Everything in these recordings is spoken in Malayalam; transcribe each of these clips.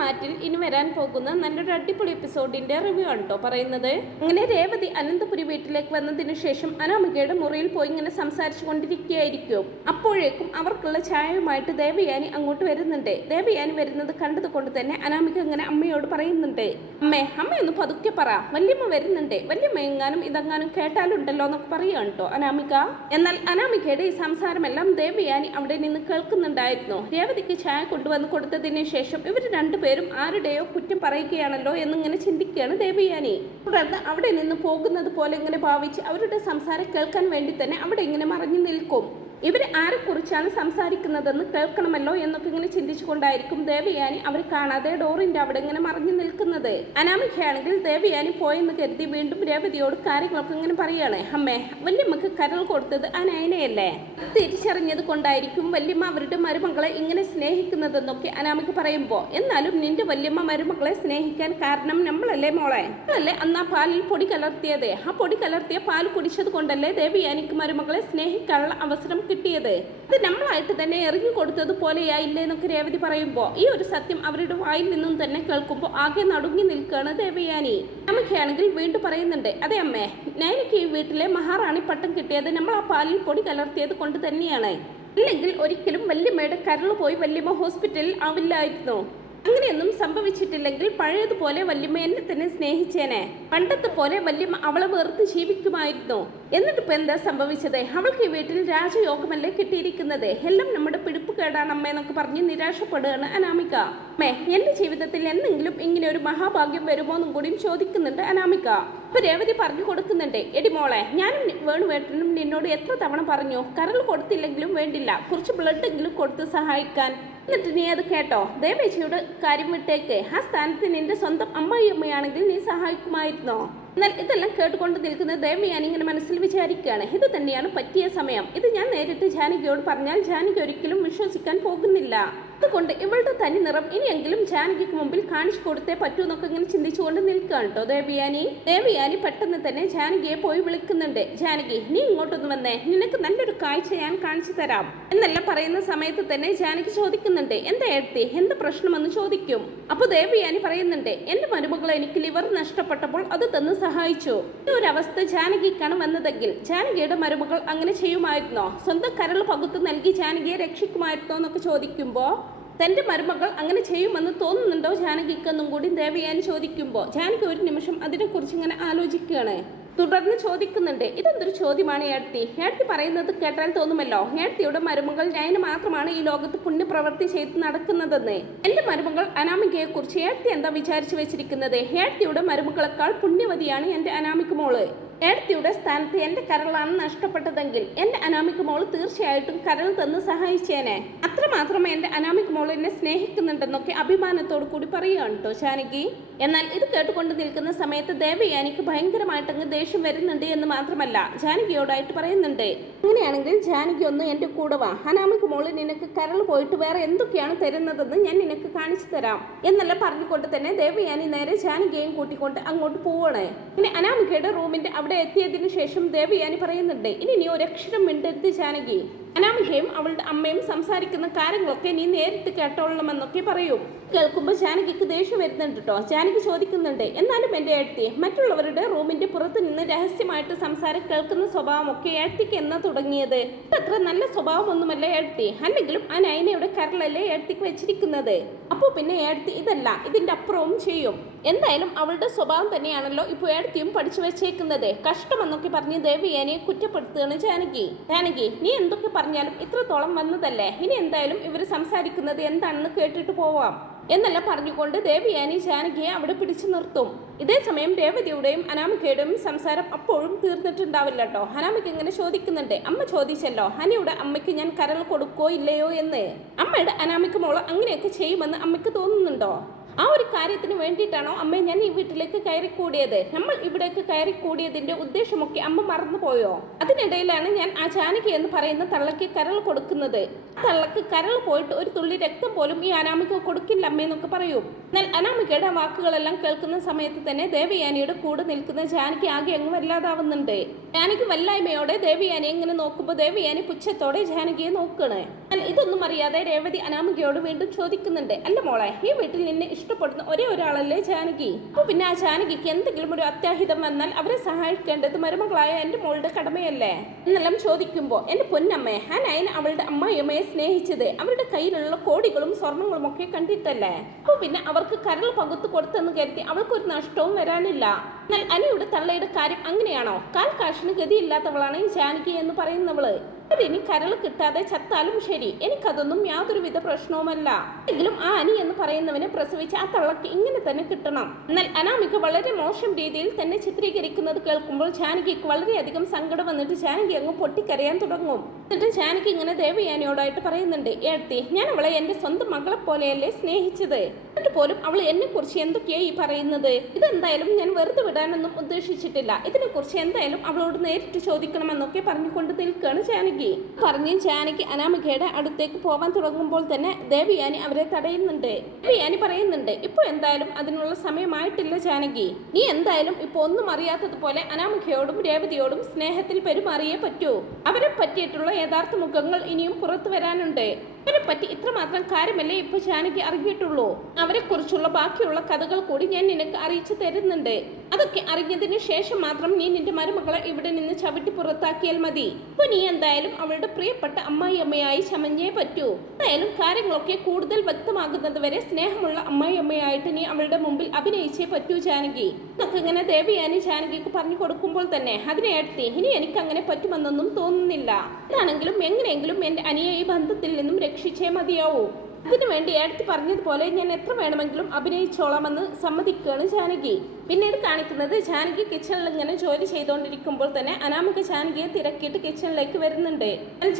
മാറ്റിൽ ഇനി വരാൻ പോകുന്ന നല്ലൊരു അടിപൊളി എപ്പിസോഡിന്റെ റിവ്യൂ ആണ് കേട്ടോ പറയുന്നത്. അങ്ങനെ രേവതി അനന്തപുരി വീട്ടിലേക്ക് വന്നതിന് ശേഷം അനാമികയുടെ മുറിയിൽ പോയി ഇങ്ങനെ സംസാരിച്ചു കൊണ്ടിരിക്കുകയായിരിക്കും. അപ്പോഴേക്കും അവർക്കുള്ള ചായയുമായിട്ട് ദേവയാനി അങ്ങോട്ട് വരുന്നുണ്ട്. ദേവയാനി വരുന്നത് കണ്ടതുകൊണ്ട് തന്നെ അനാമിക ഇങ്ങനെ അമ്മയോട് പറയുന്നുണ്ട്. അമ്മേ അമ്മയൊന്ന് പതുക്കെ പറ. വല്യമ്മ വരുന്നുണ്ട്. വല്യമ്മ എങ്ങാനും ഇതെങ്ങാനും കേട്ടാലുണ്ടല്ലോ എന്നൊക്കെ പറയുകയാണ് കേട്ടോ അനാമിക. എന്നാൽ അനാമികയുടെ ഈ സംസാരമെല്ലാം ദേവയാനി അവിടെ നിന്ന് കേൾക്കുന്നുണ്ടായിരുന്നു. രേവതിക്ക് ചായ കൊണ്ടുവന്ന് കൊടുത്തതിന് ശേഷം ഇവർ രണ്ടുപേരും ആരുടെയോ കുറ്റം പറയുകയാണല്ലോ എന്നിങ്ങനെ ചിന്തിക്കുകയാണ് ദേവയാനി. തുടർന്ന് അവിടെ നിന്ന് പോകുന്നത് പോലെ ഇങ്ങനെ ഭാവിച്ച് അവരുടെ സംസാരം കേൾക്കാൻ വേണ്ടി തന്നെ അവിടെ ഇങ്ങനെ മറഞ്ഞു നിൽക്കും. ഇവർ ആരെക്കുറിച്ചാണ് സംസാരിക്കുന്നതെന്ന് കേൾക്കണമല്ലോ എന്നൊക്കെ ഇങ്ങനെ ചിന്തിച്ചുകൊണ്ടായിരിക്കും ദേവയാനി അവർ കാണാതെ ഡോറിന്റെ അവിടെ ഇങ്ങനെ മറിഞ്ഞു നിൽക്കുന്നത്. അനാമികയാണെങ്കിൽ ദേവയാനി പോയെന്ന് കരുതി വീണ്ടും രേവതിയോട് കാര്യങ്ങളൊക്കെ ഇങ്ങനെ പറയുകയാണ് അമ്മേ വല്യമ്മക്ക് കരൾ കൊടുത്തത് ആ തിരിച്ചറിഞ്ഞത് കൊണ്ടായിരിക്കും വല്യമ്മ അവരുടെ മരുമകളെ ഇങ്ങനെ സ്നേഹിക്കുന്നതെന്നൊക്കെ അനാമിക പറയുമ്പോൾ എന്നാലും നിന്റെ വല്യമ്മ മരുമകളെ സ്നേഹിക്കാൻ കാരണം നമ്മളല്ലേ മോളെ? നമ്മളല്ലേ അന്ന് ആ പാലിൽ പൊടി കലർത്തിയതേ. ആ പൊടി കലർത്തിയ പാൽ കുടിച്ചത് കൊണ്ടല്ലേ ദേവയാനിക്ക് മരുമകളെ സ്നേഹിക്കാനുള്ള അവസരം കിട്ടിയത്? അത് നമ്മളായിട്ട് തന്നെ ഇറങ്ങി കൊടുത്തത് പോലെയായില്ലേ എന്നൊക്കെ രേവതി പറയുമ്പോൾ ഈ ഒരു സത്യം അവരുടെ വായിൽ നിന്നും തന്നെ കേൾക്കുമ്പോൾ ആകെ നടുങ്ങി നിൽക്കുകയാണ് ദേവയാനി. നമുക്കാണെങ്കിൽ വീണ്ടും പറയുന്നുണ്ട് അതെ അമ്മേ നൈനയ്ക്ക് ഈ വീട്ടിലെ മഹാറാണി പട്ടം കിട്ടിയത് നമ്മൾ ആ പാലിൽ പൊടി കലർത്തിയത് കൊണ്ട് തന്നെയാണ്. അല്ലെങ്കിൽ ഒരിക്കലും വല്യമ്മയുടെ കരൾ പോയി വല്യമ്മ ഹോസ്പിറ്റലിൽ ആവില്ലായിരുന്നു. അങ്ങനെയൊന്നും സംഭവിച്ചിട്ടില്ലെങ്കിൽ പഴയതുപോലെ വല്യമ്മ എന്നെ തന്നെ സ്നേഹിച്ചേനെ. പണ്ടത്തെ പോലെ വല്യമ്മ അവളെ വെറുത്ത് ജീവിക്കുമായിരുന്നു. എന്നിട്ട് ഇപ്പൊ എന്താ സംഭവിച്ചത്? അവൾക്ക് ഈ വീട്ടിൽ രാജയോഗമല്ലേ കിട്ടിയിരിക്കുന്നത്? എല്ലാം നമ്മുടെ പിടിപ്പ് കേടാണ് അമ്മ എന്നൊക്കെ പറഞ്ഞ് നിരാശപ്പെടുകയാണ് അനാമിക. അമ്മേ എന്റെ ജീവിതത്തിൽ എന്തെങ്കിലും ഇങ്ങനെ ഒരു മഹാഭാഗ്യം വരുമോ എന്നും കൂടിയും ചോദിക്കുന്നുണ്ട് അനാമിക. ഇപ്പൊ രേവതി പറഞ്ഞു കൊടുക്കുന്നുണ്ട് എടി മോളെ ഞാനും വേണുവേട്ടനും നിന്നോട് എത്ര തവണ പറഞ്ഞു കരൾ കൊടുത്തില്ലെങ്കിലും വേണ്ടില്ല കുറച്ച് ബ്ലഡ് എങ്കിലും കൊടുത്ത് സഹായിക്കാൻ. എന്നിട്ട് നീ അത് കേട്ടോ. ദേവേച്ചിയുടെ കാര്യം വിട്ടേക്ക്. ആ സ്ഥാനത്ത് നിന്റെ സ്വന്തം അമ്മയമ്മയാണെങ്കിൽ നീ സഹായിക്കുമായിരുന്നോ? എന്നാൽ ഇതെല്ലാം കേട്ടുകൊണ്ട് നിൽക്കുന്ന ദേവയാൻ ഇങ്ങനെ മനസ്സിൽ വിചാരിക്കുകയാണ്. ഇത് തന്നെയാണ് പറ്റിയ സമയം. ഇത് ഞാൻ നേരിട്ട് ജാനകിയോട് പറഞ്ഞാൽ ജാനകി ഒരിക്കലും വിശ്വസിക്കാൻ പോകുന്നില്ല. അതുകൊണ്ട് ഇവളുടെ തനി നിറം ഇനിയെങ്കിലും ജാനകിക്ക് മുമ്പിൽ കാണിച്ചു കൊടുത്തേ പറ്റൂ എന്നൊക്കെ ഇങ്ങനെ ചിന്തിച്ചുകൊണ്ട് നിൽക്കുകയാണ് കേട്ടോ ദേവിയാനി. ദേവിയാനി പെട്ടെന്ന് തന്നെ ജാനകിയെ പോയി വിളിക്കുന്നുണ്ട്. ജാനകി നീ ഇങ്ങോട്ടൊന്ന് വന്നേ. നിനക്ക് നല്ലൊരു കാഴ്ച ഞാൻ കാണിച്ചു തരാം. എന്നെല്ലാം പറയുന്ന സമയത്ത് തന്നെ ജാനകി ചോദിക്കുന്നുണ്ട്. എന്താ എഴുത്തി എന്ത് പ്രശ്നമെന്ന് ചോദിക്കും. അപ്പൊ ദേവിയാനി പറയുന്നുണ്ട്. എന്റെ മരുമകൾ എനിക്ക് ലിവർ നഷ്ടപ്പെട്ടപ്പോൾ അത് തന്ന് സഹായിച്ചു. ഈ ഒരു അവസ്ഥ ജാനകിക്കാണ് വന്നതെങ്കിൽ ജാനകിയുടെ മരുമകൾ അങ്ങനെ ചെയ്യുമായിരുന്നോ? സ്വന്തം കരൾ പകുത്ത് നൽകി ജാനകിയെ രക്ഷിക്കുമായിരുന്നോ എന്നൊക്കെ ചോദിക്കുമ്പോ തന്റെ മരുമകൾ അങ്ങനെ ചെയ്യുമെന്ന് തോന്നുന്നുണ്ടോ? ജാനകിക്കെന്നും കൂടി ദേവയാനി ചോദിക്കുമ്പോൾ ജാനകി ഒരു നിമിഷം അതിനെക്കുറിച്ച് ഇങ്ങനെ ആലോചിക്കുകയാണ്. തുടർന്ന് ചോദിക്കുന്നുണ്ട് ഇതെന്തൊരു ചോദ്യമാണ് ഏടത്തി ഏടത്തി പറയുന്നത് കേട്ടാൽ തോന്നുമല്ലോ? ഏടത്തിയുടെ മരുമകൾ നയന മാത്രമാണ് ഈ ലോകത്ത് പുണ്യപ്രവൃത്തി ചെയ്ത് നടക്കുന്നതെന്ന്. എന്റെ മരുമകൾ അനാമികയെ കുറിച്ച് എന്താ വിചാരിച്ചു വെച്ചിരിക്കുന്നത്? ഏടത്തിയുടെ മരുമകളെക്കാൾ പുണ്യവതിയാണ് എന്റെ അനാമിക മോൾ ഏടത്തിയുടെ സ്ഥാനത്ത് എന്റെ കരളാണ് നഷ്ടപ്പെട്ടതെങ്കിൽ എന്റെ അനാമിക മോൾ തീർച്ചയായിട്ടും കരൾ തന്ന് സഹായിച്ചേനെ. അത്രമാത്രം എന്റെ അനാമിക മോൾ എന്നെ സ്നേഹിക്കുന്നുണ്ടെന്നൊക്കെ അഭിമാനത്തോടു കൂടി പറയുകയാണ് കേട്ടോ ജാനകി. എന്നാൽ ഇത് കേട്ടുകൊണ്ട് നിൽക്കുന്ന സമയത്ത് ദേവയാനിക്ക് ഭയങ്കരമായിട്ടങ്ങ് ദേഷ്യം വരുന്നുണ്ട് എന്ന് മാത്രമല്ല ജാനകിയോടായിട്ട് പറയുന്നുണ്ട്. അങ്ങനെയാണെങ്കിൽ ജാനകി ഒന്ന് എന്റെ കൂടെ വാ. അനാമിക് മോൾ നിനക്ക് കരൾ പോയിട്ട് വേറെ എന്തൊക്കെയാണ് തരുന്നതെന്ന് ഞാൻ നിനക്ക് കാണിച്ചു തരാം. എന്നെല്ലാം പറഞ്ഞുകൊണ്ട് തന്നെ ദേവയാനി നേരെ ജാനകിയെയും കൂട്ടിക്കൊണ്ട് അങ്ങോട്ട് പോവണേ. പിന്നെ അനാമികയുടെ റൂമിന്റെ അവിടെ എത്തിയതിന് ശേഷം ദേവയാനി പറയുന്നുണ്ട് ഇനി നീ ഒരക്ഷരം മിണ്ടരുത് ജാനകി. അനാമികയും അവളുടെ അമ്മയും സംസാരിക്കുന്ന കാര്യങ്ങളൊക്കെ നീ നേരിട്ട് കേട്ടോളണമെന്നൊക്കെ പറയും. കേൾക്കുമ്പോൾ ജാനകിക്ക് ദേഷ്യം വരുന്നുണ്ട് കേട്ടോ ജാനകി ചോദിക്കുന്നുണ്ട് എന്നാലും എന്റെ എഴുത്തി മറ്റുള്ളവരുടെ റൂമിന്റെ പുറത്ത് നിന്ന് രഹസ്യമായിട്ട് സംസാരം കേൾക്കുന്ന സ്വഭാവമൊക്കെ എഴുത്തിക്ക് എന്നാ തുടങ്ങിയത്? അത്ര നല്ല സ്വഭാവമൊന്നുമല്ല എഴുത്തി അല്ലെങ്കിലും ആ നയനയുടെ കരളല്ലേ എഴുത്തിക്ക് വെച്ചിരിക്കുന്നത്? അപ്പോൾ പിന്നെ എഴുത്തി ഇതല്ല ഇതിന്റെ അപ്പുറവും ചെയ്യും. എന്തായാലും അവളുടെ സ്വഭാവം തന്നെയാണല്ലോ ഇപ്പോൾ ഏഴ്ത്തിയും പഠിച്ചു വെച്ചേക്കുന്നത്. കഷ്ടമെന്നൊക്കെ പറഞ്ഞ് ദേവിയേനെ കുറ്റപ്പെടുത്തുകയാണ് ജാനകി. ജാനകി നീ എന്തൊക്കെ പറഞ്ഞാലും ഇത്രത്തോളം വന്നതല്ലേ? ഇനി എന്തായാലും ഇവർ സംസാരിക്കുന്നത് എന്താണെന്ന് കേട്ടിട്ട് പോവാം. എന്നെല്ലാം പറഞ്ഞുകൊണ്ട് ദേവയാനി ജാനകിയെ അവിടെ പിടിച്ചു നിർത്തും. ഇതേ സമയം രേവതിയുടെയും അനാമികയുടെയും സംസാരം അപ്പോഴും തീർന്നിട്ടുണ്ടാവില്ല കേട്ടോ അനാമിക ഇങ്ങനെ ചോദിക്കുന്നുണ്ട് അമ്മ ചോദിച്ചല്ലോ ഹനിയുടെ അമ്മയ്ക്ക് ഞാൻ കരൾ കൊടുക്കോ ഇല്ലയോ എന്ന്? അമ്മയുടെ അനാമിക മോൾ അങ്ങനെയൊക്കെ ചെയ്യുമെന്ന് അമ്മയ്ക്ക് തോന്നുന്നുണ്ടോ? ആ ഒരു കാര്യത്തിന് വേണ്ടിയിട്ടാണോ അമ്മ ഞാൻ ഈ വീട്ടിലേക്ക് കയറിക്കൂടിയത്? നമ്മൾ ഇവിടേക്ക് കയറിക്കൂടിയതിന്റെ ഉദ്ദേശമൊക്കെ അമ്മ മറന്നുപോയോ? അതിനിടയിലാണ് ഞാൻ ആ ജാനകി എന്ന് പറയുന്ന തള്ളയ്ക്ക് കരൾ കൊടുക്കുന്നത്. തള്ളക്ക് കരൾ പോയിട്ട് ഒരു തുള്ളി രക്തം പോലും ഈ അനാമിക കൊടുക്കില്ല അമ്മയെന്നൊക്കെ പറയൂ. എന്നാൽ അനാമികയുടെ വാക്കുകളെല്ലാം കേൾക്കുന്ന സമയത്ത് തന്നെ ദേവയാനിയുടെ കൂടെ നിൽക്കുന്ന ജാനകി ആകെ അങ്ങ് വല്ലാതാവുന്നുണ്ട്. ജാനകി വല്ലായ്മയോടെ ദേവയാനി ഇങ്ങനെ നോക്കുമ്പോൾ ദേവയാനി പുച്ഛത്തോടെ ജാനകിയെ നോക്കണേ. എന്നാൽ ഇതൊന്നും അറിയാതെ രേവതി അനാമികയോട് വീണ്ടും ചോദിക്കുന്നുണ്ട്. അല്ല മോളെ ഈ വീട്ടിൽ നിന്നെ ഇഷ്ടപ്പെടുന്ന ഒരേ ഒരാളല്ലേ ജാനകി? അപ്പൊ പിന്നെ ആ ജാനകിക്ക് എന്തെങ്കിലും ഒരു അത്യാഹിതം വന്നാൽ അവരെ സഹായിക്കേണ്ടത് മരുമകളായ എന്റെ മോളുടെ കടമയല്ലേ? എന്നെല്ലാം ചോദിക്കുമ്പോൾ എന്റെ പൊന്നമ്മേ ആ അവളുടെ അമ്മായിയമ്മയെ സ്നേഹിച്ചത്. അവരുടെ കയ്യിലുള്ള കോടികളും സ്വർണങ്ങളും ഒക്കെ കണ്ടിട്ടല്ലേ? അപ്പോൾ പിന്നെ അവർക്ക് കരൾ പകുത്തു കൊടുത്തെന്ന് കരുതി അവൾക്കൊരു നഷ്ടവും വരാനില്ല. എന്നാൽ അനിയുടെ തള്ളയുടെ കാര്യം അങ്ങനെയാണോ? കാൽ കാശിന് ഗതിയില്ലാത്തവളാണ് ജാനകി എന്ന് പറയുന്നവൾ. ഇനി കരൾ കിട്ടാതെ ചത്താലും ശരി. എനിക്കതൊന്നും യാതൊരുവിധ പ്രശ്നവുമല്ല. എങ്കിലും ആ അനി എന്ന് പറയുന്നവനെ പ്രസവിച്ച് ആ തള്ളക്ക് ഇങ്ങനെ തന്നെ കിട്ടണം. എന്നാൽ അനാമിക വളരെ മോശം രീതിയിൽ തന്നെ ചിത്രീകരിക്കുന്നത് കേൾക്കുമ്പോൾ ജാനകിക്ക് വളരെയധികം സങ്കടം വന്നിട്ട് ജാനകി അങ്ങ് പൊട്ടിക്കരയാൻ തുടങ്ങും. എന്നിട്ട് ജാനകി ഇങ്ങനെ ദേവയാനിയോടായിട്ട് പറയുന്നുണ്ട് ഏഴ്ത്തി ഞാൻ അവളെ എന്റെ സ്വന്തം മകളെ പോലെയല്ലേ സ്നേഹിച്ചത്? എന്നിട്ട് പോലും അവൾ എന്നെ കുറിച്ച് എന്തൊക്കെയാ ഈ പറയുന്നത്? ഇതെന്തായാലും ഞാൻ വെറുതെ വിടാനൊന്നും ഉദ്ദേശിച്ചിട്ടില്ല. ഇതിനെക്കുറിച്ച് എന്തായാലും അവളോട് നേരിട്ട് ചോദിക്കണമെന്നൊക്കെ പറഞ്ഞുകൊണ്ട് നിൽക്കുകയാണ് ജാനകി. പറഞ്ഞ് ജാനകി അനാമികയുടെ അടുത്തേക്ക് പോവാൻ തുടങ്ങുമ്പോൾ തന്നെ ദേവിയാനി അവരെ തടയുന്നുണ്ട്. ദേവിയാനി പറയുന്നുണ്ട് ഇപ്പൊ എന്തായാലും അതിനുള്ള സമയമായിട്ടില്ല ജാനകി. നീ എന്തായാലും ഇപ്പൊ ഒന്നും അറിയാത്തതുപോലെ അനാമികയോടും രേവതിയോടും സ്നേഹത്തിൽ പെരുമാറിയേ പറ്റൂ. അവരെ പറ്റിയിട്ടുള്ള യഥാർത്ഥ മുഖങ്ങൾ ഇനിയും പുറത്തു വരാനുണ്ട്. അവരെ പറ്റി ഇത്രമാത്രം കാര്യമല്ലേ ഇപ്പൊ ജാനകി അറിഞ്ഞിട്ടുള്ളൂ? അവരെ കുറിച്ചുള്ള ബാക്കിയുള്ള കഥകൾ കൂടി ഞാൻ നിനക്ക് അറിയിച്ചു തരുന്നുണ്ട്. അതൊക്കെ അറിഞ്ഞതിന് ശേഷം മാത്രം നീ നിന്റെ മരുമകളെ ഇവിടെ നിന്ന് ചവിട്ടി പുറത്താക്കിയാൽ മതി. ഇപ്പൊ നീ എന്തായാലും അവളുടെ പ്രിയപ്പെട്ട അമ്മായി അമ്മയായി ചമഞ്ഞേ പറ്റൂ. എന്തായാലും കാര്യങ്ങളൊക്കെ കൂടുതൽ വ്യക്തമാകുന്നത് വരെ സ്നേഹമുള്ള അമ്മായി അമ്മയായിട്ട് നീ അവളുടെ മുമ്പിൽ അഭിനയിച്ചേ പറ്റൂ ജാനകി. ഇതൊക്കെ ഇങ്ങനെ ദേവിയാനി ജാനകിക്ക് പറഞ്ഞു കൊടുക്കുമ്പോൾ തന്നെ അതിനെ അടുത്ത് ഇനി എനിക്ക് അങ്ങനെ പറ്റുമെന്നൊന്നും തോന്നുന്നില്ല. ഇതാണെങ്കിലും എങ്ങനെയെങ്കിലും എന്റെ അനിയെ ഈ ബന്ധത്തിൽ നിന്നും രക്ഷിച്ചേ മതിയാവൂ. അതിനുവേണ്ടി എടുത്തു പറഞ്ഞതുപോലെ ഞാൻ എത്ര വേണമെങ്കിലും അഭിനയിച്ചോളാമെന്ന് സമ്മതിക്കുകയാണ് ജാനകി. പിന്നീട് കാണിക്കുന്നത് ജാനകി കിച്ചണിൽ ഇങ്ങനെ ജോലി ചെയ്തുകൊണ്ടിരിക്കുമ്പോൾ തന്നെ അനാമിക ജാനകിയെ തിരക്കിയിട്ട് കിച്ചണിലേക്ക് വരുന്നുണ്ട്.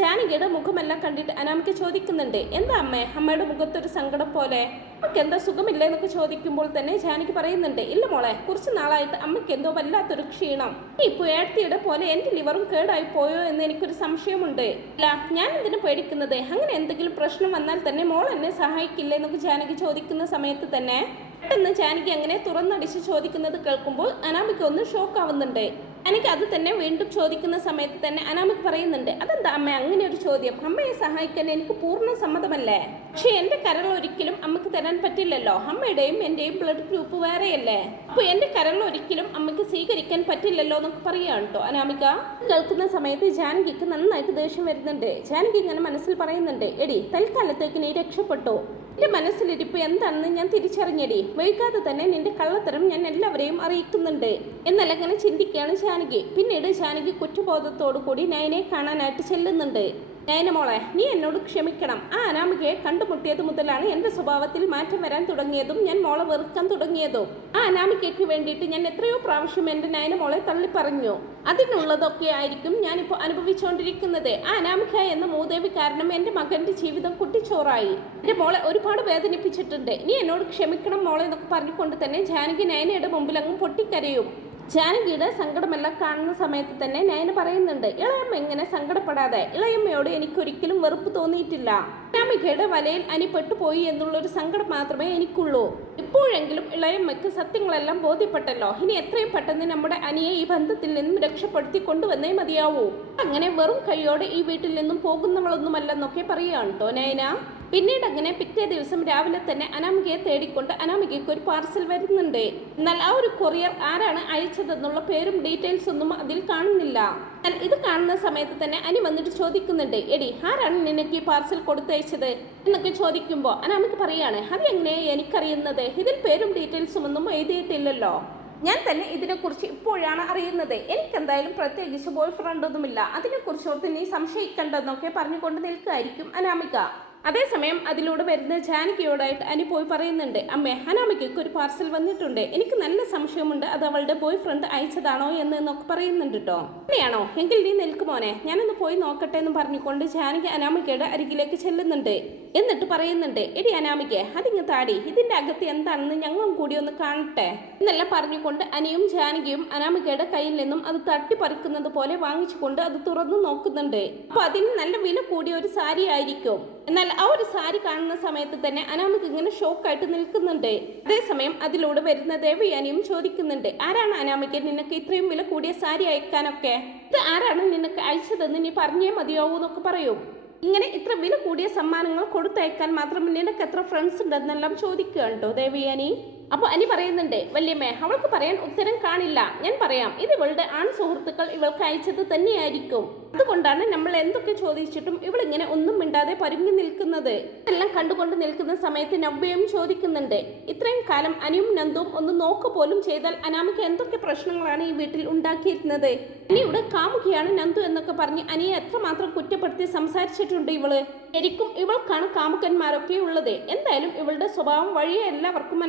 ജാനകിയുടെ മുഖമെല്ലാം കണ്ടിട്ട് അനാമിക ചോദിക്കുന്നുണ്ട് എന്താ അമ്മേ അമ്മയുടെ മുഖത്തൊരു സങ്കടം പോലെ? അമ്മയ്ക്ക് എന്താ സുഖമില്ലേ എന്നൊക്കെ ചോദിക്കുമ്പോൾ തന്നെ ജാനകി പറയുന്നുണ്ട് ഇല്ല മോളെ കുറച്ച് നാളായിട്ട് അമ്മയ്ക്ക് എന്തോ വല്ലാത്തൊരു ക്ഷീണം. ഇപ്പോൾ ഏടത്തിയുടെ പോലെ എന്റെ ലിവറും കേടായി പോയോ എന്ന് എനിക്കൊരു സംശയമുണ്ട്. അല്ല ഞാൻ എന്തിനു പേടിക്കുന്നത്? അങ്ങനെ എന്തെങ്കിലും പ്രശ്നം വന്നാൽ തന്നെ മോൾ എന്നെ സഹായിക്കില്ല? എന്നൊക്കെ ജാനകി ചോദിക്കുന്ന സമയത്ത് തന്നെ പെട്ടെന്ന് ജാനകി അങ്ങനെ തുറന്നടിച്ച് ചോദിക്കുന്നത് കേൾക്കുമ്പോൾ അനാമിക ഒന്ന് ഷോക്ക് ആവുന്നുണ്ട് എനിക്ക് അത് തന്നെ വീണ്ടും ചോദിക്കുന്ന സമയത്ത് തന്നെ അനാമിക പറയുന്നുണ്ട് അതെന്താ അമ്മ അങ്ങനെ ഒരു ചോദ്യം? അമ്മയെ സഹായിക്കാൻ എനിക്ക് പൂർണ സമ്മതമല്ലേ? പക്ഷെ എന്റെ കരൾ ഒരിക്കലും അമ്മയ്ക്ക് തരാൻ പറ്റില്ലല്ലോ. അമ്മയുടെയും എന്റെയും ബ്ലഡ് ഗ്രൂപ്പ് വേറെയല്ലേ? അപ്പൊ എന്റെ കരൾ ഒരിക്കലും അമ്മയ്ക്ക് സ്വീകരിക്കാൻ പറ്റില്ലല്ലോ എന്നൊക്കെ പറയുകയാണ് കേട്ടോ അനാമിക. കേൾക്കുന്ന സമയത്ത് ജാനകിക്ക് നന്നായിട്ട് ദേഷ്യം വരുന്നുണ്ട്. ജാനകി ഇങ്ങനെ മനസ്സിൽ പറയുന്നുണ്ട് എടി തൽക്കാലത്തേക്ക് നീ രക്ഷപ്പെട്ടു. എന്റെ മനസ്സിലിരിപ്പ് എന്താണെന്ന് ഞാൻ തിരിച്ചറിഞ്ഞടി. വൈകാതെ തന്നെ നിന്റെ കള്ളത്തരം ഞാൻ എല്ലാവരെയും അറിയിക്കുന്നുണ്ട്. എന്നല്ല ഇങ്ങനെ ചിന്തിക്കുകയാണ് ജാനകി. പിന്നീട് ജാനകി കുറ്റബോധത്തോടു കൂടി നയനെ കാണാനായിട്ട് ചെല്ലുന്നുണ്ട്. നയന മോളെ നീ എന്നോട് ക്ഷമിക്കണം. ആ അനാമികയെ കണ്ടുമുട്ടിയത് മുതലാണ് എന്റെ സ്വഭാവത്തിൽ മാറ്റം വരാൻ തുടങ്ങിയതും ഞാൻ മോളെ വെറുക്കാൻ തുടങ്ങിയതും. ആ അനാമികയ്ക്ക് വേണ്ടിയിട്ട് ഞാൻ എത്രയോ പ്രാവശ്യം എന്റെ നയന മോളെ തള്ളി പറഞ്ഞു അതിനുള്ളതൊക്കെ ആയിരിക്കും ഞാനിപ്പോൾ അനുഭവിച്ചുകൊണ്ടിരിക്കുന്നത് ആ അനാമിക എന്ന മൂദേവി കാരണം എന്റെ മകന്റെ ജീവിതം കുട്ടിച്ചോറായി. എന്റെ മോളെ ഒരുപാട് വേദനിപ്പിച്ചിട്ടുണ്ട്. നീ എന്നോട് ക്ഷമിക്കണം മോളെ എന്നൊക്കെ പറഞ്ഞുകൊണ്ട് തന്നെ ജാനകി നയനയുടെ മുമ്പിലങ്ങും പൊട്ടിക്കരയും. ജാനകിയുടെ സങ്കടമെല്ലാം കാണുന്ന സമയത്ത് തന്നെ നയന പറയുന്നുണ്ട് ഇളയമ്മ ഇങ്ങനെ സങ്കടപ്പെടാതെ ഇളയമ്മയോട് എനിക്കൊരിക്കലും വെറുപ്പ് തോന്നിയിട്ടില്ല. അനാമികയുടെ വലയിൽ അനി പെട്ടുപോയി എന്നുള്ളൊരു സങ്കടം മാത്രമേ എനിക്കുള്ളൂ. ഇപ്പോഴെങ്കിലും ഇളയമ്മയ്ക്ക് സത്യങ്ങളെല്ലാം ബോധ്യപ്പെട്ടല്ലോ. ഇനി എത്രയും പെട്ടെന്ന് നമ്മുടെ അനിയെ ഈ ബന്ധത്തിൽ നിന്നും രക്ഷപ്പെടുത്തി കൊണ്ടുവന്നേ മതിയാവൂ. അങ്ങനെ വെറും കൈയോടെ ഈ വീട്ടിൽ നിന്നും പോകുന്നവളൊന്നുമല്ലെന്നൊക്കെ പറയുകയാണ് കേട്ടോ നയന? പിന്നീട് അങ്ങനെ പിറ്റേ ദിവസം രാവിലെ തന്നെ അനാമികയെ തേടിക്കൊണ്ട് അനാമികയ്ക്ക് ഒരു പാർസൽ വരുന്നുണ്ട്. എന്നാൽ ആ ഒരു കൊറിയർ ആരാണ് അയച്ചതെന്നുള്ള പേരും ഡീറ്റെയിൽസ് ഒന്നും അതിൽ കാണുന്നില്ല. എന്നാൽ ഇത് കാണുന്ന സമയത്ത് തന്നെ അനി വന്നിട്ട് ചോദിക്കുന്നുണ്ട് എടി ആരാണ് നിനക്ക് ഈ പാർസൽ കൊടുത്തയച്ചത്? എന്നൊക്കെ ചോദിക്കുമ്പോൾ അനാമിക പറയാണ് അത് എങ്ങനെയാ എനിക്കറിയുന്നത്? ഇതിൽ പേരും ഡീറ്റെയിൽസും ഒന്നും എഴുതിയിട്ടില്ലല്ലോ. ഞാൻ തന്നെ ഇതിനെക്കുറിച്ച് ഇപ്പോഴാണ് അറിയുന്നത്. എനിക്കെന്തായാലും പ്രത്യേകിച്ച് ബോയ് ഫ്രണ്ട് ഒന്നുമില്ല അതിനെക്കുറിച്ച് ഓർത്ത് നീ സംശയിക്കണ്ടെന്നൊക്കെ പറഞ്ഞുകൊണ്ട് നിൽക്കുകയായിരിക്കും അനാമിക. അതേസമയം അതിലൂടെ വരുന്ന ജാനകിയോടായിട്ട് അനി പോയി പറയുന്നുണ്ട് അമ്മേ അനാമികയ്ക്ക് ഒരു പാർസൽ വന്നിട്ടുണ്ട്. എനിക്ക് നല്ല സംശയമുണ്ട്. അത് അവളുടെ ബോയ് ഫ്രണ്ട് അയച്ചതാണോ എന്ന് എന്നൊക്കെ പറയുന്നുണ്ട് കേട്ടോ അങ്ങനെയാണോ എങ്കിൽ നീ നിൽക്കുമോനെ ഞാനൊന്ന് പോയി നോക്കട്ടെ എന്ന് പറഞ്ഞുകൊണ്ട് ജാനകി അനാമികയുടെ അരികിലേക്ക് ചെല്ലുന്നുണ്ട്. എന്നിട്ട് പറയുന്നുണ്ട് എടി അനാമികെ അതിങ്ങ് താടി. ഇതിന്റെ അകത്ത് എന്താണെന്ന് ഞങ്ങളും കൂടി ഒന്ന് കാണട്ടെ. എന്നെല്ലാം പറഞ്ഞുകൊണ്ട് അനിയും ജാനകിയും അനാമികയുടെ കയ്യിൽ നിന്നും അത് തട്ടിപ്പറിക്കുന്നത് പോലെ വാങ്ങിച്ചുകൊണ്ട് അത് തുറന്നു നോക്കുന്നുണ്ട്. അപ്പൊ അതിന് നല്ല വില കൂടിയ ഒരു സാരി ആയിരിക്കും എന്നാൽ ആ ഒരു സാരി കാണുന്ന സമയത്ത് തന്നെ അനാമിക ഇങ്ങനെ ഷോക്കായിട്ട് നിൽക്കുന്നുണ്ട്. അതേസമയം അതിലൂടെ വരുന്ന ദേവയാനിയും ചോദിക്കുന്നുണ്ട് ആരാണ് അനാമിക? നിനക്ക് ഇത്രയും വില കൂടിയ സാരി അയക്കാനൊക്കെ? ഇത് ആരാണ് നിനക്ക് അയച്ചതെന്ന് നീ പറഞ്ഞേ മതിയാവൂ എന്നൊക്കെ പറയും. ഇങ്ങനെ ഇത്ര വില കൂടിയ സമ്മാനങ്ങൾ കൊടുത്തയക്കാൻ മാത്രം നിനക്ക് എത്ര ഫ്രണ്ട്സ് ഉണ്ടെന്നെല്ലാം ചോദിക്കുക കേട്ടോ ദേവയാനി. അപ്പോൾ അനി പറയുന്നുണ്ട് വല്യമ്മേ അവൾക്ക് പറയാൻ ഉത്തരം കാണില്ല. ഞാൻ പറയാം ഇത് ഇവളുടെ ആൺ സുഹൃത്തുക്കൾ ഇവൾക്ക് അയച്ചത് തന്നെയായിരിക്കും. അതുകൊണ്ടാണ് നമ്മൾ എന്തൊക്കെ ചോദിച്ചിട്ടും ഇവളിങ്ങനെ ഒന്നും മിണ്ടാതെ പരുങ്ങി നിൽക്കുന്നത്. ഇതെല്ലാം കണ്ടുകൊണ്ട് നിൽക്കുന്ന സമയത്ത് നവ്യയും ചോദിക്കുന്നുണ്ട് ഇത്രയും കാലം അനിയും നന്ദും ഒന്ന് നോക്ക് പോലും ചെയ്താൽ അനാമിക്ക് എന്തൊക്കെ പ്രശ്നങ്ങളാണ് ഈ വീട്ടിൽ ഉണ്ടാക്കിയിരുന്നത്? അനിയുടെ കാമുകിയാണ് നന്ദു എന്നൊക്കെ പറഞ്ഞ് അനിയെ എത്രമാത്രം കുറ്റപ്പെടുത്തി സംസാരിച്ചിട്ടുണ്ട് ഇവൾ? ശരിക്കും ഇവൾക്കാണ് കാമുകന്മാരൊക്കെ ഉള്ളത്. എന്തായാലും ഇവളുടെ സ്വഭാവം വഴിയെ എല്ലാവർക്കും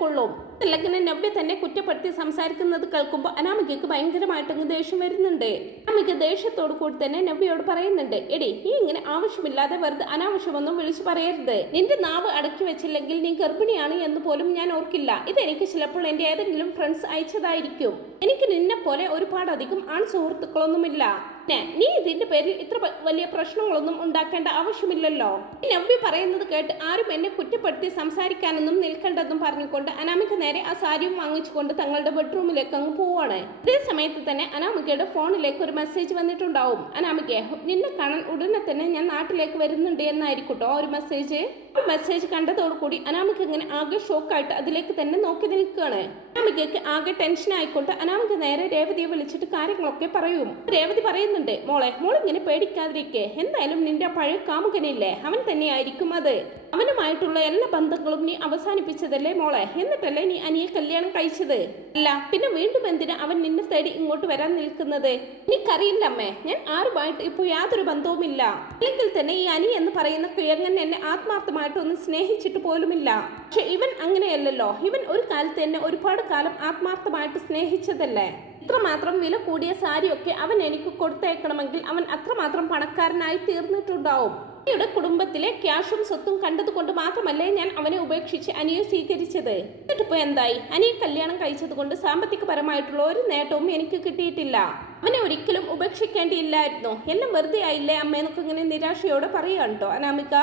മനസ്സിലായിക്കൊള്ളും അല്ലെങ്കിൽ നവ്യ തന്നെ കുറ്റപ്പെടുത്തി സംസാരിക്കുന്നത് കേൾക്കുമ്പോൾ അനാമികയ്ക്ക് ഭയങ്കരമായിട്ടങ്ങ് ദേഷ്യം വരുന്നുണ്ട്. അനാമിക ദേഷ്യത്തോടു കൂടി തന്നെ നവ്യയോട് പറയുന്നുണ്ട് എടി നീ ഇങ്ങനെ ആവശ്യമില്ലാതെ വെറുതെ അനാവശ്യമൊന്നും വിളിച്ചു പറയരുത്. നിന്റെ നാവ് അടക്കി വെച്ചില്ലെങ്കിൽ നീ ഗർഭിണിയാണ് എന്ന് പോലും ഞാൻ ഓർക്കില്ല. ഇതെനിക്ക് ചിലപ്പോൾ എന്റെ ഏതെങ്കിലും ഫ്രണ്ട്സ് അയച്ചതായിരിക്കും. എനിക്ക് നിന്നെ പോലെ ഒരുപാടധികം ആൺ സുഹൃത്തുക്കളൊന്നുമില്ല. പിന്നെ നീ ഇതിന്റെ പേരിൽ ഇത്ര വലിയ പ്രശ്നങ്ങളൊന്നും ഉണ്ടാക്കേണ്ട ആവശ്യമില്ലല്ലോ. നവ്യ പറയുന്നത് കേട്ട് ആരും എന്നെ കുറ്റപ്പെടുത്തി സംസാരിക്കാനൊന്നും നിൽക്കണ്ടെന്നും പറഞ്ഞുകൊണ്ട് അനാമിക നേരെ ആ സാരിയും വാങ്ങിച്ചുകൊണ്ട് തങ്ങളുടെ ബെഡ്റൂമിലേക്ക് അങ്ങ് പോവാണ്. ഇതേ സമയത്ത് തന്നെ അനാമികയുടെ ഫോണിലേക്ക് ഒരു മെസ്സേജ് വന്നിട്ടുണ്ടാവും. അനാമിക നിന്നെ കാണാൻ ഉടനെ തന്നെ ഞാൻ നാട്ടിലേക്ക് വരുന്നുണ്ട് എന്നായിരിക്കട്ടോ ഒരു മെസ്സേജ്? മെസ്സേജ് മെസ്സേജ് കണ്ടതോടുകൂടി അനാമിക ഇങ്ങനെ ആകെ ഷോക്കായിട്ട് അതിലേക്ക് തന്നെ നോക്കി നിൽക്കുകയാണ്. അനാമികയ്ക്ക് ആകെ ടെൻഷൻ ആയിക്കൊണ്ട് അനാമിക നേരെ രേവതിയെ വിളിച്ചിട്ട് കാര്യങ്ങളൊക്കെ പറയും. രേവതി പറയുന്നുണ്ട് മോളെ മോൾ ഇങ്ങനെ പേടിക്കാതിരിക്കെ. എന്തായാലും നിന്റെ പഴയ കാമുകനില്ലേ? അവൻ തന്നെയായിരിക്കും അത്. അവനുമായിട്ടുള്ള എല്ലാ ബന്ധങ്ങളും നീ അവസാനിപ്പിച്ചതല്ലേ മോളെ? എന്നിട്ടല്ലേ നീ അനിയെ കല്യാണം കഴിച്ചത്? അല്ല പിന്നെ വീണ്ടും എന്തിനാ അവൻ നിന്നെ തേടി ഇങ്ങോട്ട് വരാൻ നിൽക്കുന്നത്? എനിക്കറിയില്ല അമ്മേ. ഞാൻ ആരുമായിട്ട് ഇപ്പോൾ യാതൊരു ബന്ധവുമില്ല. അല്ലെങ്കിൽ തന്നെ ഈ അനി എന്ന് പറയുന്ന കിഴങ്ങൻ എന്നെ ആത്മാർത്ഥമായിട്ടൊന്നും സ്നേഹിച്ചിട്ട് പോലുമില്ല. പക്ഷെ ഇവൻ അങ്ങനെയല്ലല്ലോ. ഇവൻ ഒരു കാലത്ത് എന്നെ ഒരുപാട് കാലം ആത്മാർത്ഥമായിട്ട് സ്നേഹിച്ചതല്ലേ? ഇത്രമാത്രം വില കൂടിയ സാരിയൊക്കെ അവൻ എനിക്ക് കൊടുത്തയക്കണമെങ്കിൽ അവൻ അത്രമാത്രം പണക്കാരനായി തീർന്നിട്ടുണ്ടാവും. അനിയുടെ കുടുംബത്തിലെ ക്യാഷും സ്വത്തും കണ്ടതുകൊണ്ട് മാത്രമല്ലേ ഞാൻ അവനെ ഉപേക്ഷിച്ച് അനിയെ സ്വീകരിച്ചത്? എന്നിട്ടിപ്പോ എന്തായി? അനിയെ കല്യാണം കഴിച്ചത് കൊണ്ട് സാമ്പത്തികപരമായിട്ടുള്ള ഒരു നേട്ടവും എനിക്ക് കിട്ടിയിട്ടില്ല. അവനെ ഒരിക്കലും ഉപേക്ഷിക്കേണ്ടിയില്ലായിരുന്നു. എല്ലാം വെറുതെ ആയില്ലേ അമ്മയെന്നൊക്കെ ഇങ്ങനെ നിരാശയോടെ പറയുകയാണ് കേട്ടോ അനാമിക.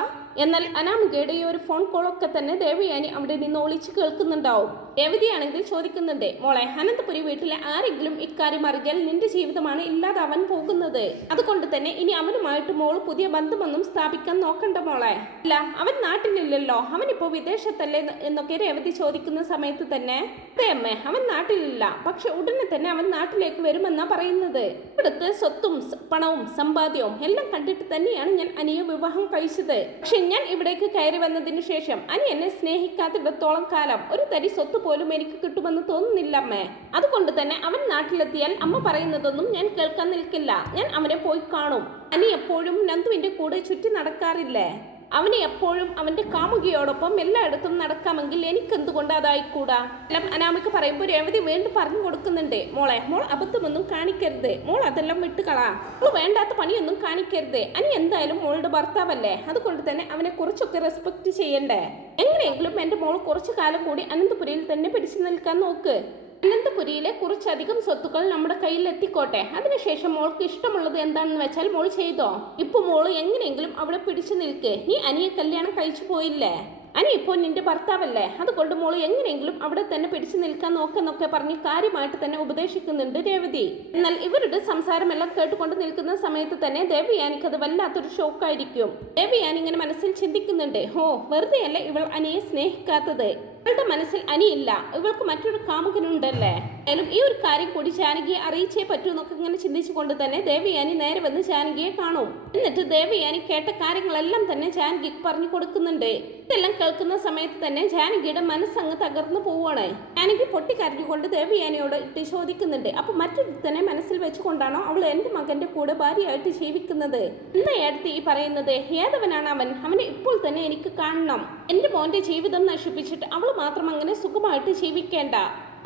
എന്നാൽ അനാമികയുടെ ഈ ഒരു ഫോൺ കോളൊക്കെ തന്നെ ദേവയാനി അവിടെ നിന്ന് ഒളിച്ച് കേൾക്കുന്നുണ്ടാവും. രേവതിയാണെങ്കിൽ ചോദിക്കുന്നുണ്ട് മോളെ അനന്തപുരി വീട്ടിലെ ആരെങ്കിലും ഇക്കാര്യം അറിഞ്ഞാൽ നിന്റെ ജീവിതമാണ് ഇല്ലാതാവാൻ പോകുന്നത്. അതുകൊണ്ട് തന്നെ ഇനി അവനുമായിട്ട് മോൾ പുതിയ ബന്ധമൊന്നും സ്ഥാപിക്കാൻ നോക്കണ്ട മോളെ. ഇല്ല അവൻ നാട്ടിലില്ലല്ലോ. അവനിപ്പോ വിദേശത്തല്ലേ എന്നൊക്കെ രേവതി ചോദിക്കുന്ന സമയത്ത് തന്നെ അതെ അവൻ നാട്ടിലില്ല. പക്ഷെ ഉടനെ തന്നെ അവൻ നാട്ടിലേക്ക് വരുമെന്നാ പറയുന്നത്. ഇവിടുത്തെ സ്വത്തും പണവും സമ്പാദ്യവും എല്ലാം കണ്ടിട്ട് തന്നെയാണ് ഞാൻ അനിയെ വിവാഹം കഴിച്ചത്. പക്ഷെ ഞാൻ ഇവിടേക്ക് കയറി വന്നതിന് ശേഷം അനി എന്നെ സ്നേഹിക്കാത്തിടത്തോളം കാലം ഒരു തരി സ്വത്ത് പോലും എനിക്ക് കിട്ടുമെന്ന് തോന്നുന്നില്ല അമ്മേ അതുകൊണ്ട് തന്നെ അവൻ നാട്ടിലെത്തിയാൽ അമ്മ പറയുന്നതൊന്നും ഞാൻ കേൾക്കാൻ നിൽക്കില്ല. ഞാൻ അവനെ പോയി കാണും. അനി എപ്പോഴും നന്ദുവിന്റെ കൂടെ ചുറ്റി നടക്കാറില്ലേ? അവന് എപ്പോഴും അവന്റെ കാമുകിയോടൊപ്പം എല്ലായിടത്തും നടക്കാമെങ്കിൽ എനിക്ക് എന്തുകൊണ്ട് അതായിക്കൂടാ? എല്ലാം അനാമിക പറയുമ്പോൾ രേവതി വീണ്ടും പറഞ്ഞു കൊടുക്കുന്നുണ്ട്. മോളെ മോൾ അബദ്ധമൊന്നും കാണിക്കരുത്. മോൾ അതെല്ലാം വിട്ടുകളാ. മോൾ വേണ്ടാത്ത പണിയൊന്നും കാണിക്കരുത്. അനി എന്തായാലും മോളുടെ ഭർത്താവല്ലേ? അതുകൊണ്ട് തന്നെ അവനെ കുറച്ചൊക്കെ റെസ്പെക്ട് ചെയ്യണ്ടേ? എങ്ങനെയെങ്കിലും എന്റെ മോൾ കുറച്ചു കാലം കൂടി അനന്തപുരിയിൽ തന്നെ പിടിച്ചു നിൽക്കാൻ നോക്ക്. അനന്തപുരിയിലെ കുറച്ചധികം സ്വത്തുക്കൾ നമ്മുടെ കയ്യിൽ എത്തിക്കോട്ടെ അതിനുശേഷം മോൾക്ക് ഇഷ്ടമുള്ളത് എന്താണെന്ന് വെച്ചാൽ മോൾ ചെയ്തോ? ഇപ്പൊ മോൾ എങ്ങനെയെങ്കിലും അവിടെ പിടിച്ചു നിൽക്കേ. നീ അനിയെ കല്യാണം കഴിച്ചു പോയില്ലേ? അനി ഇപ്പോൾ നിന്റെ ഭർത്താവല്ലേ? അതുകൊണ്ട് മോൾ എങ്ങനെയെങ്കിലും അവിടെ തന്നെ പിടിച്ചു നിൽക്കാൻ നോക്കെന്നൊക്കെ പറഞ്ഞ് കാര്യമായിട്ട് തന്നെ ഉപദേശിക്കുന്നുണ്ട് രേവതി. എന്നാൽ ഇവരുടെ സംസാരമെല്ലാം കേട്ടുകൊണ്ട് നിൽക്കുന്ന സമയത്ത് തന്നെ ദേവയാനിക്ക് അത് വല്ലാത്തൊരു ഷോക്കായിരിക്കും. ദേവയാനി ഇങ്ങനെ മനസ്സിൽ ചിന്തിക്കുന്നുണ്ട്. ഹോ വെറുതെയല്ല ഇവൾ അനിയെ സ്നേഹിക്കാത്തത്? ഇവളുടെ മനസ്സിൽ അനിയില്ല. ഇവൾക്ക് മറ്റൊരു കാമുകനുണ്ടല്ലേ? എന്തായാലും ഈ ഒരു കാര്യം കൂടി ജാനകിയെ അറിയിച്ചേ പറ്റൂ എന്നൊക്കെ ഇങ്ങനെ ചിന്തിച്ചുകൊണ്ട് തന്നെ ദേവയാനി നേരെ വന്ന് ജാനകിയെ കാണും. എന്നിട്ട് ദേവയാനി കേട്ട കാര്യങ്ങളെല്ലാം തന്നെ ജാനകിക്ക് പറഞ്ഞു കൊടുക്കുന്നുണ്ട്. ഇതെല്ലാം കേൾക്കുന്ന സമയത്ത് തന്നെ ജാനകിയുടെ മനസ്സങ്ങ് തകർന്നു പോവുകയാണ്. ജാനകി പൊട്ടിക്കരഞ്ഞുകൊണ്ട് ദേവയാനിയോട് ഇട്ട് ചോദിക്കുന്നുണ്ട്. അപ്പൊ മറ്റൊരുത്തനെ മനസ്സിൽ വെച്ചുകൊണ്ടാണോ അവൾ എന്റെ മകന്റെ കൂടെ ഭാര്യയായിട്ട് ജീവിക്കുന്നത്? എന്താ എടുത്ത് ഈ പറയുന്നത്? ഏതവനാണ് അവൻ? അവനെ ഇപ്പോൾ തന്നെ എനിക്ക് കാണണം. എന്റെ മോന്റെ ജീവിതം നശിപ്പിച്ചിട്ട് അവൾ മാത്രം അങ്ങനെ സുഖമായിട്ട് ജീവിക്കേണ്ട.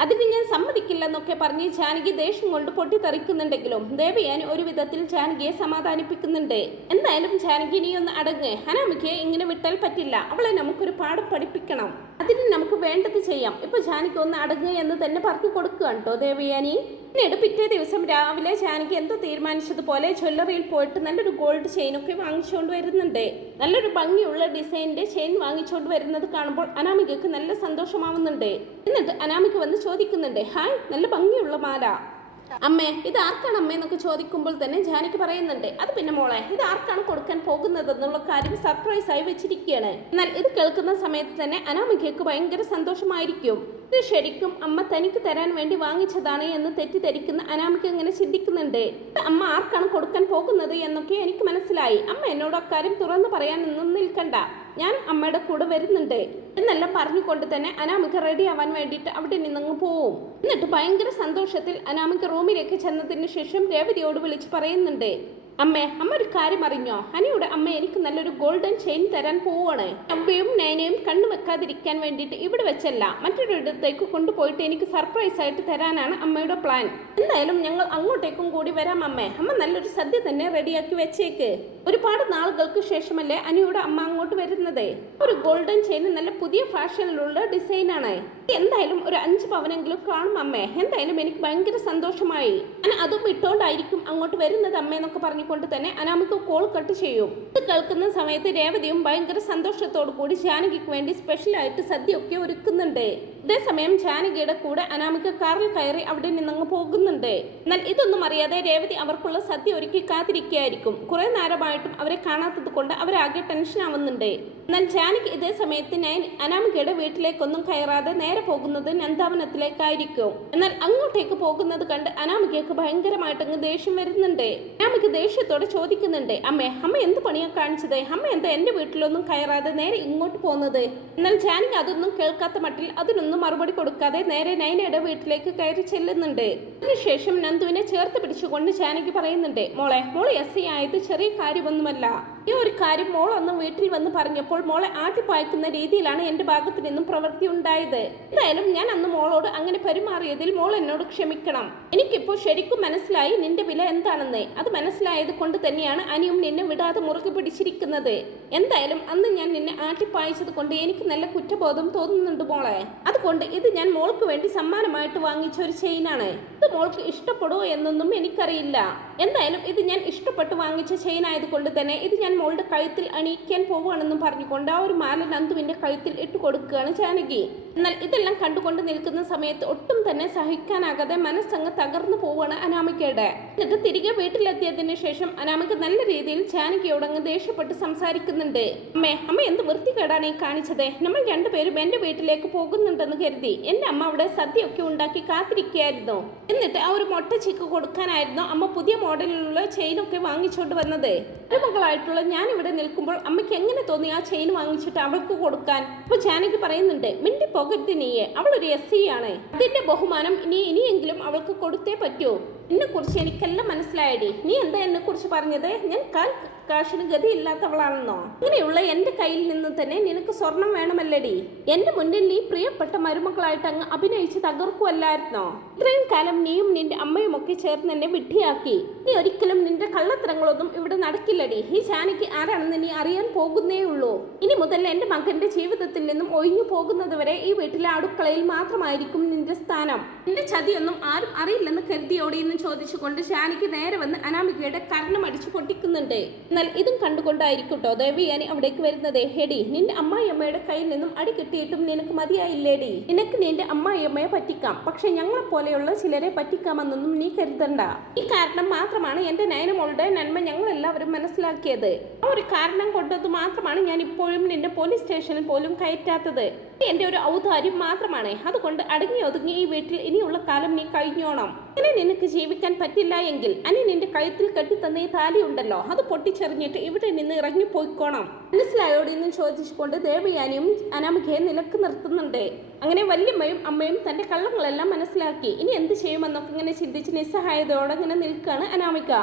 അതിന് ഞാൻ സമ്മതിക്കില്ലെന്നൊക്കെ പറഞ്ഞ് ജാനകി ദേഷ്യം കൊണ്ട് പൊട്ടിത്തെറിക്കുന്നുണ്ടെങ്കിലും ദേവയാൻ ഒരു വിധത്തിൽ ജാനകിയെ സമാധാനിപ്പിക്കുന്നുണ്ട്. എന്തായാലും ജാനകി ഒന്ന് അടങ്ങ്. അനാമികയെ ഇങ്ങനെ വിട്ടാൽ പറ്റില്ല. അവളെ നമുക്കൊരു പാഠം പഠിപ്പിക്കണം. അതിന് നമുക്ക് വേണ്ടത് ചെയ്യാം. ഇപ്പൊ ജാനകി ഒന്ന് അടങ്ങ് എന്ന് തന്നെ പറഞ്ഞു കൊടുക്കുകയാണ് കേട്ടോ ദേവയാനി. പിന്നീട് പിറ്റേ ദിവസം രാവിലെ ജാനകി എന്തോ തീരുമാനിച്ചതുപോലെ ജ്വല്ലറിയിൽ പോയിട്ട് നല്ലൊരു ഗോൾഡ് ചെയിനൊക്കെ വാങ്ങിച്ചുകൊണ്ട് വരുന്നുണ്ട്. നല്ലൊരു ഭംഗിയുള്ള ഡിസൈനിന്റെ ചെയിൻ വാങ്ങിച്ചുകൊണ്ട് വരുന്നത് കാണുമ്പോൾ അനാമികക്ക് നല്ല സന്തോഷമാവുന്നുണ്ട്. എന്നിട്ട് അനാമിക വന്ന് ചോദിക്കുന്നുണ്ട് ഹായ് നല്ല ഭംഗിയുള്ള മാല. അമ്മേ ഇത് ആർക്കാണ് അമ്മ എന്നൊക്കെ ചോദിക്കുമ്പോൾ തന്നെ ജാനിക്ക് പറയുന്നുണ്ട്. അത് പിന്നെ മോളെ ഇത് ആർക്കാണ് കൊടുക്കാൻ പോകുന്നത്? എന്നുള്ള കാര്യം സർപ്രൈസ് ആയി വെച്ചിരിക്കുകയാണ്. എന്നാൽ ഇത് കേൾക്കുന്ന സമയത്ത് തന്നെ അനാമികയ്ക്ക് ഭയങ്കര സന്തോഷമായിരിക്കും. ഇത് ശരിക്കും അമ്മ തനിക്ക് തരാൻ വേണ്ടി വാങ്ങിച്ചതാണ് എന്ന് തെറ്റിദ്ധരിക്കുന്ന അനാമിക ഇങ്ങനെ ചിന്തിക്കുന്നുണ്ട്. അമ്മ ആർക്കാണ് കൊടുക്കാൻ പോകുന്നത്? എന്നൊക്കെ എനിക്ക് മനസ്സിലായി. അമ്മ എന്നോട് അക്കാര്യം തുറന്നു പറയാൻ ഒന്നും നിൽക്കണ്ട. ഞാൻ അമ്മയുടെ കൂടെ വരുന്നുണ്ട്. എന്നെല്ലാം പറഞ്ഞുകൊണ്ട് തന്നെ അനാമിക റെഡി ആവാൻ വേണ്ടിയിട്ട് അവിടെ നിന്നങ്ങ് പോവും. എന്നിട്ട് ഭയങ്കര സന്തോഷത്തിൽ അനാമിക റൂമിലേക്ക് ചെന്നതിന് ശേഷം രേവതിയോട് വിളിച്ച് പറയുന്നുണ്ട്. അമ്മേ അമ്മ ഒരു കാര്യം അറിഞ്ഞോ? ഹനിയുടെ അമ്മ എനിക്ക് നല്ലൊരു ഗോൾഡൻ ചെയിൻ തരാൻ പോവാണ് അമ്മയും നയനയും കണ്ണു വെക്കാതിരിക്കാൻ വേണ്ടിയിട്ട് ഇവിടെ വെച്ചല്ല. മറ്റൊരു ഇടത്തേക്ക് കൊണ്ടുപോയിട്ട് എനിക്ക് സർപ്രൈസ് ആയിട്ട് തരാനാണ് അമ്മയുടെ പ്ലാൻ എന്തായാലും ഞങ്ങൾ അങ്ങോട്ടേക്കും കൂടി വരാം അമ്മേ. അമ്മ നല്ലൊരു സദ്യ തന്നെ റെഡിയാക്കി വെച്ചേക്ക്. ഒരുപാട് നാളുകൾക്ക് ശേഷമല്ലേ അനിയുടെ അമ്മ അങ്ങോട്ട് വരുന്നത്? ഒരു ഗോൾഡൻ ചെയിൻ നല്ല പുതിയ ഫാഷനിലുള്ള ഡിസൈനാണ് എന്തായാലും ഒരു അഞ്ച് പവനെങ്കിലും കാണും അമ്മേ. എന്തായാലും എനിക്ക് ഭയങ്കര സന്തോഷമായി. ഞാൻ അതും ഇട്ടോണ്ടായിരിക്കും അങ്ങോട്ട് വരുന്നത് അമ്മ എന്നൊക്കെ പറഞ്ഞുകൊണ്ട് തന്നെ അനാമിക്ക് കോൾ കട്ട് ചെയ്യും. ഇത് കേൾക്കുന്ന സമയത്ത് രേവതിയും ഭയങ്കര സന്തോഷത്തോടു കൂടി ജാനകിക്ക് വേണ്ടി സ്പെഷ്യലായിട്ട് സദ്യയൊക്കെ ഒരുക്കുന്നുണ്ട്. ഇതേസമയം ജാനകിയുടെ കൂടെ അനാമിക കാറിൽ കയറി അവിടെ നിന്നങ്ങ് പോകുന്നുണ്ട്. എന്നാൽ ഇതൊന്നും അറിയാതെ രേവതി അവർക്കുള്ള സദ്യ ഒരുക്കി കാത്തിരിക്കുകയായിരിക്കും. കുറെ നേരമായിട്ടും അവരെ കാണാത്തത് കൊണ്ട് അവരാകെ ടെൻഷൻ ആവുന്നുണ്ട്. എന്നാൽ ജാനകി ഇതേ സമയത്ത് നയൻ അനാമികയുടെ വീട്ടിലേക്കൊന്നും കയറാതെ നേരെ പോകുന്നത് നന്ദാവനത്തിലേക്കായിരിക്കും. എന്നാൽ അങ്ങോട്ടേക്ക് പോകുന്നത് കണ്ട് അനാമികയ്ക്ക് ഭയങ്കരമായിട്ട് അങ്ങ് ദേഷ്യം വരുന്നുണ്ട്. അനാമിക ദേഷ്യത്തോടെ ചോദിക്കുന്നുണ്ട് അമ്മേ അമ്മ എന്ത് പണിയാ കാണിച്ചത്? അമ്മ എന്താ എന്റെ വീട്ടിലൊന്നും കയറാതെ നേരെ ഇങ്ങോട്ട് പോകുന്നത്? എന്നാൽ ജാനകി അതൊന്നും കേൾക്കാത്ത മട്ടിൽ അതിനൊന്നും മറുപടി കൊടുക്കാതെ നേരെ നൈനയുടെ വീട്ടിലേക്ക് കയറി ചെല്ലുന്നുണ്ട്. അതിനുശേഷം നന്ദുവിനെ ചേർത്ത് പിടിച്ചുകൊണ്ട് ജാനകി പറയുന്നുണ്ട് മോളെ മോൾ എസ് സി ആയത് ചെറിയ കാര്യമൊന്നുമല്ല. ഈ ഒരു കാര്യം മോൾ അന്ന് വീട്ടിൽ വന്ന് പറഞ്ഞപ്പോൾ മോളെ ആട്ടിപ്പായ്ക്കുന്ന രീതിയിലാണ് എന്റെ ഭാഗത്ത് നിന്നും പ്രവൃത്തി ഉണ്ടായത്. എന്തായാലും ഞാൻ അന്ന് മോളോട് അങ്ങനെ പെരുമാറിയതിൽ മോൾ എന്നോട് ക്ഷമിക്കണം. എനിക്കിപ്പോൾ ശരിക്കും മനസ്സിലായി നിന്റെ വില എന്താണെന്ന്. അത് മനസ്സിലായത് കൊണ്ട് തന്നെയാണ് അനിയും നിന്നെ വിടാതെ മുറുകെ പിടിച്ചിരിക്കുന്നത്. എന്തായാലും അന്ന് ഞാൻ നിന്നെ ആട്ടിപ്പായച്ചത് കൊണ്ട് എനിക്ക് നല്ല കുറ്റബോധം തോന്നുന്നുണ്ട് മോളെ. അതുകൊണ്ട് ഇത് ഞാൻ മോൾക്ക് വേണ്ടി സമ്മാനമായിട്ട് വാങ്ങിച്ച ഒരു ചെയിനാണ്. ഇത് മോൾക്ക് ഇഷ്ടപ്പെടുമോ എന്നൊന്നും എനിക്കറിയില്ല. എന്തായാലും ഇത് ഞാൻ ഇഷ്ടപ്പെട്ട് വാങ്ങിച്ച ചെയിൻ ആയതുകൊണ്ട് തന്നെ ഇത് ഞാൻ മോളുടെ കഴുത്തിൽ അണിയിക്കാൻ പോവുകയാണെന്നും പറഞ്ഞുകൊണ്ട് ആ ഒരു മാല നന്ദുവിന്റെ കഴുത്തിൽ ഇട്ട് കൊടുക്കുകയാണ് ജാനകി. എന്നാൽ ഇതെല്ലാം കണ്ടുകൊണ്ട് നിൽക്കുന്ന സമയത്ത് ഒട്ടും തന്നെ സഹിക്കാനാകാതെ മനസ്സങ്ങ് തകർന്നു പോവുകയാണ് അനാമികയുടെ. എന്നിട്ട് തിരികെ വീട്ടിലെത്തിയതിന് ശേഷം അനാമിക നല്ല രീതിയിൽ ജാനകിയോട് അങ്ങ് ദേഷ്യപ്പെട്ട് സംസാരിക്കുന്നുണ്ട്. അമ്മേ അമ്മ എന്ത് വൃത്തികേടാണ് ഈ കാണിച്ചത്? നമ്മൾ രണ്ടുപേരും എന്റെ വീട്ടിലേക്ക് പോകുന്നുണ്ടെന്ന് കരുതി എന്റെ അമ്മ അവിടെ സദ്യയൊക്കെ ഉണ്ടാക്കി കാത്തിരിക്കുകയായിരുന്നു. എന്നിട്ട് ആ ഒരു മൊട്ട ചിക്ക് കൊടുക്കാനായിരുന്നു അമ്മ പുതിയ മോഡലിലുള്ള ചെയിനൊക്കെ വാങ്ങിച്ചുകൊണ്ട് വന്നത്. മകളായിട്ടുള്ള ഞാൻ ഇവിടെ നിൽക്കുമ്പോൾ അമ്മയ്ക്ക് എങ്ങനെ തോന്നി ആ ചെയിൻ വാങ്ങിച്ചിട്ട് അവൾക്ക് കൊടുക്കാൻ? അപ്പൊ ജാനകി പറയുന്നുണ്ട് മിണ്ടി പോകരുത് നീയെ അവൾ ഒരു എസ് സി ആണ്. അതിന്റെ ബഹുമാനം ഇനി ഇനിയെങ്കിലും അവൾക്ക് കൊടുത്തേ പറ്റൂ. എന്നെ കുറിച്ച് എനിക്കെല്ലാം മനസ്സിലായടി. നീ എന്താ എന്നെ കുറിച്ച് പറഞ്ഞത്? ഞാൻ കാൽ കാശിന് ഗതിയില്ലാത്തവളാണെന്നോ? ഇങ്ങനെയുള്ള എന്റെ കയ്യിൽ നിന്ന് തന്നെ നിനക്ക് സ്വർണം വേണമല്ലടി? എന്റെ മുന്നിൽ നീ പ്രിയപ്പെട്ട മരുമക്കളായിട്ട് അങ്ങ് അഭിനയിച്ച് തകർക്കുമല്ലായിരുന്നോ ഇത്രയും കാലം നീയും നിന്റെ അമ്മയും ഒക്കെ ചേർന്ന് എന്നെ വിഡ്ഢിയാക്കി. നീ ഒരിക്കലും നിന്റെ കള്ളത്തരങ്ങളൊന്നും ഇവിടെ നടക്കില്ലടി. ഈ ജാനകി ആരാണെന്ന് നീ അറിയാൻ പോകുന്നേ ഉള്ളൂ. ഇനി മുതൽ എന്റെ മകന്റെ ജീവിതത്തിൽ നിന്നും ഒഴിഞ്ഞു പോകുന്നത് വരെ ഈ വീട്ടിലെ അടുക്കളയിൽ മാത്രമായിരിക്കും നിന്റെ സ്ഥാനം. നിന്റെ ചതിയൊന്നും ആരും അറിയില്ലെന്ന് കരുതിയോടി എന്ന് ചോദിച്ചുകൊണ്ട് ജാനകി നേരെ വന്ന് അനാമികയുടെ കരണം അടിച്ചു പൊട്ടിക്കുന്നുണ്ട്. എന്നാൽ ഇതും കണ്ടുകൊണ്ടായിരിക്കട്ടോ ദേവിയാനി അവിടേക്ക് വരുന്നത്. ഹെഡി നിന്റെ അമ്മായിയമ്മയുടെ കയ്യിൽ നിന്നും അടി കിട്ടിയിട്ടും നിനക്ക് മതിയായില്ലേടി? നിനക്ക് നിന്റെ അമ്മായിയമ്മയെ പറ്റിക്കാം. പക്ഷെ ഞങ്ങളെ പോലെയുള്ള ചിലരെ പറ്റിക്കാമെന്നൊന്നും നീ കരുതണ്ട. ഈ കാരണം മാത്രമാണ് എന്റെ നയനമോളുടെ നന്മ ഞങ്ങൾ എല്ലാവരും മനസ്സിലാക്കിയത്. ആ ഒരു കാരണം കൊണ്ടത് മാത്രമാണ് ഞാൻ ഇപ്പോഴും നിന്റെ പോലീസ് സ്റ്റേഷനിൽ പോലും കയറ്റാത്തത്. എന്റെ ഒരു ഔദാര്യം മാത്രമാണ്. അതുകൊണ്ട് അടങ്ങി ഒതുങ്ങി ഈ വീട്ടിൽ ഇനിയുള്ള കാലം നീ കഴിഞ്ഞോണം. ഇനി നിനക്ക് ജീവിക്കാൻ പറ്റില്ല എങ്കിൽ അനി നിന്റെ കഴുത്തിൽ കെട്ടിത്തന്ന ഈ താലി ഉണ്ടല്ലോ അത് പൊട്ടിച്ചെറിഞ്ഞിട്ട് ഇവിടെ നിന്ന് ഇറങ്ങി പോയിക്കോണം. മനസ്സിലായോട് എന്ന് ചോദിച്ചുകൊണ്ട് ദേവയാനിയും അനാമികയെ നിലയ്ക്ക് നിർത്തുന്നുണ്ട്. അങ്ങനെ വല്യമ്മയും അമ്മയും തന്റെ കള്ളങ്ങളെല്ലാം മനസ്സിലാക്കി. ഇനി എന്ത് ചെയ്യുമെന്നൊക്കെ ഇങ്ങനെ ചിന്തിച്ച് നിസ്സഹായതയോടെ ഇങ്ങനെ നിൽക്കുകയാണ് അനാമിക.